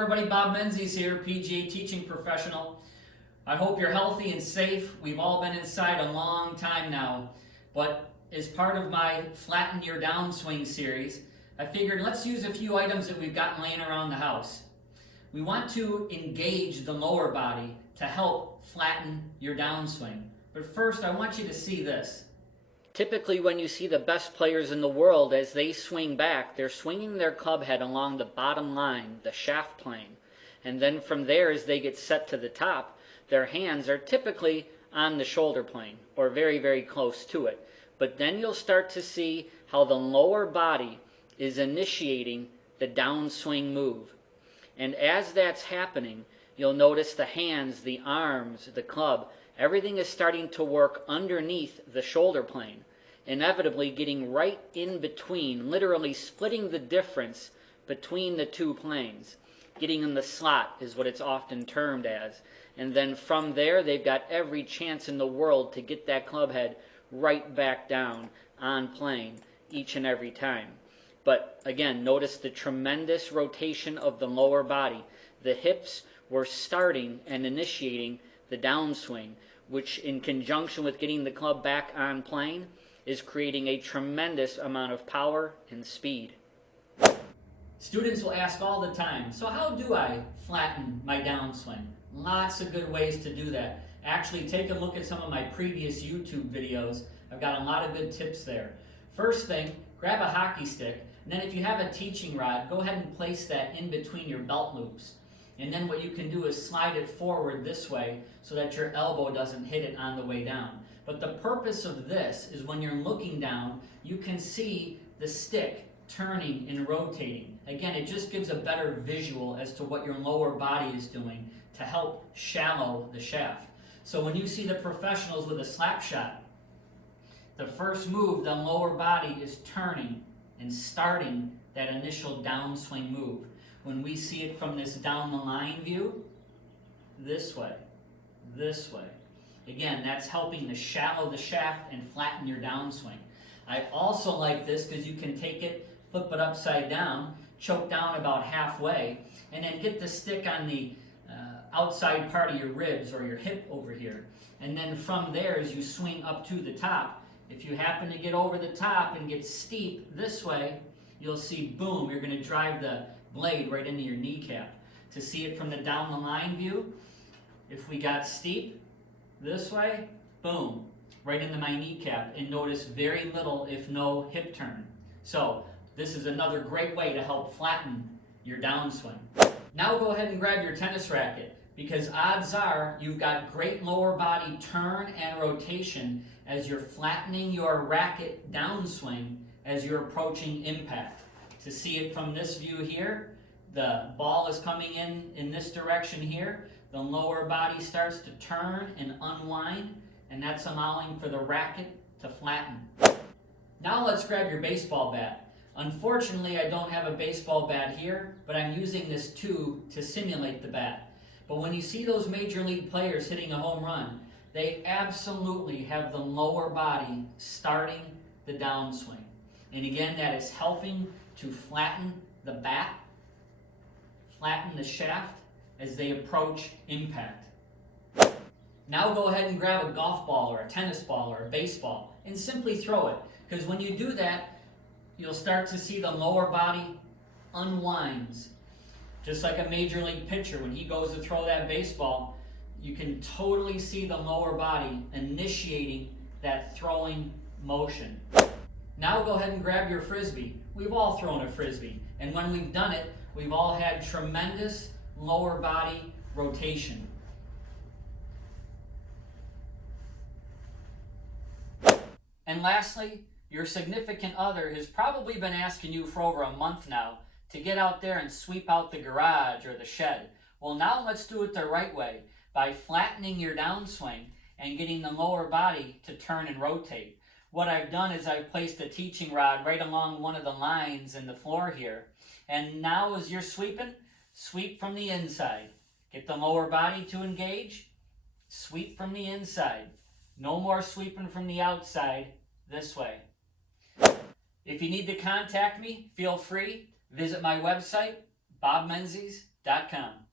everybody, Bob Menzies here, PGA teaching professional. I hope you're healthy and safe. We've all been inside a long time now, but as part of my Flatten Your Downswing series, I figured let's use a few items that we've got laying around the house. We want to engage the lower body to help flatten your downswing. But first, I want you to see this. Typically, when you see the best players in the world, as they swing back, they're swinging their club head along the bottom line, the shaft plane. And then from there, as they get set to the top, their hands are typically on the shoulder plane, or very, very close to it. But then you'll start to see how the lower body is initiating the downswing move. And as that's happening, you'll notice the hands, the arms, the club, everything is starting to work underneath the shoulder plane, inevitably getting right in between, literally splitting the difference between the two planes. Getting in the slot is what it's often termed as. And then from there, they've got every chance in the world to get that club head right back down on plane each and every time. But again, notice the tremendous rotation of the lower body. The hips were starting and initiating the downswing, which in conjunction with getting the club back on plane is creating a tremendous amount of power and speed. Students will ask all the time, so how do I flatten my downswing? Lots of good ways to do that. Actually, take a look at some of my previous YouTube videos. I've got a lot of good tips there. First thing, grab a hockey stick, and then if you have a teaching rod, go ahead and place that in between your belt loops. And then what you can do is slide it forward this way so that your elbow doesn't hit it on the way down. But the purpose of this is when you're looking down, you can see the stick turning and rotating. Again, it just gives a better visual as to what your lower body is doing to help shallow the shaft. So when you see the professionals with a slap shot, the first move, the lower body is turning and starting that initial downswing move. When we see it from this down the line view, this way. Again, that's helping to shallow the shaft and flatten your downswing. I also like this because you can take it, flip it upside down, choke down about halfway, and then get the stick on the outside part of your ribs or your hip over here. And then from there, as you swing up to the top, if you happen to get over the top and get steep this way, you'll see, boom, you're going to drive the blade right into your kneecap. To see it from the down the line view, if we got steep this way, boom, right into my kneecap, and notice very little, if no, hip turn. So this is another great way to help flatten your downswing. Now go ahead and grab your tennis racket, because odds are you've got great lower body turn and rotation as you're flattening your racket downswing as you're approaching impact. To see it from this view here, the ball is coming in this direction here. The lower body starts to turn and unwind, and that's allowing for the racket to flatten. Now let's grab your baseball bat. Unfortunately, I don't have a baseball bat here, but I'm using this tube to simulate the bat. But when you see those major league players hitting a home run, they absolutely have the lower body starting the downswing. And again, that is helping to flatten the bat, flatten the shaft as they approach impact. Now go ahead and grab a golf ball or a tennis ball or a baseball and simply throw it. Because when you do that, you'll start to see the lower body unwinds. Just like a major league pitcher, when he goes to throw that baseball, you can totally see the lower body initiating that throwing motion. Now go ahead and grab your Frisbee. We've all thrown a Frisbee, and when we've done it, we've all had tremendous lower body rotation. And lastly, your significant other has probably been asking you for over a month now to get out there and sweep out the garage or the shed. Well, now let's do it the right way by flattening your downswing and getting the lower body to turn and rotate. What I've done is I've placed a teaching rod right along one of the lines in the floor here. And now as you're sweeping, sweep from the inside. Get the lower body to engage, sweep from the inside. No more sweeping from the outside this way. If you need to contact me, feel free. Visit my website, bobmenzies.com. clubshaft.com.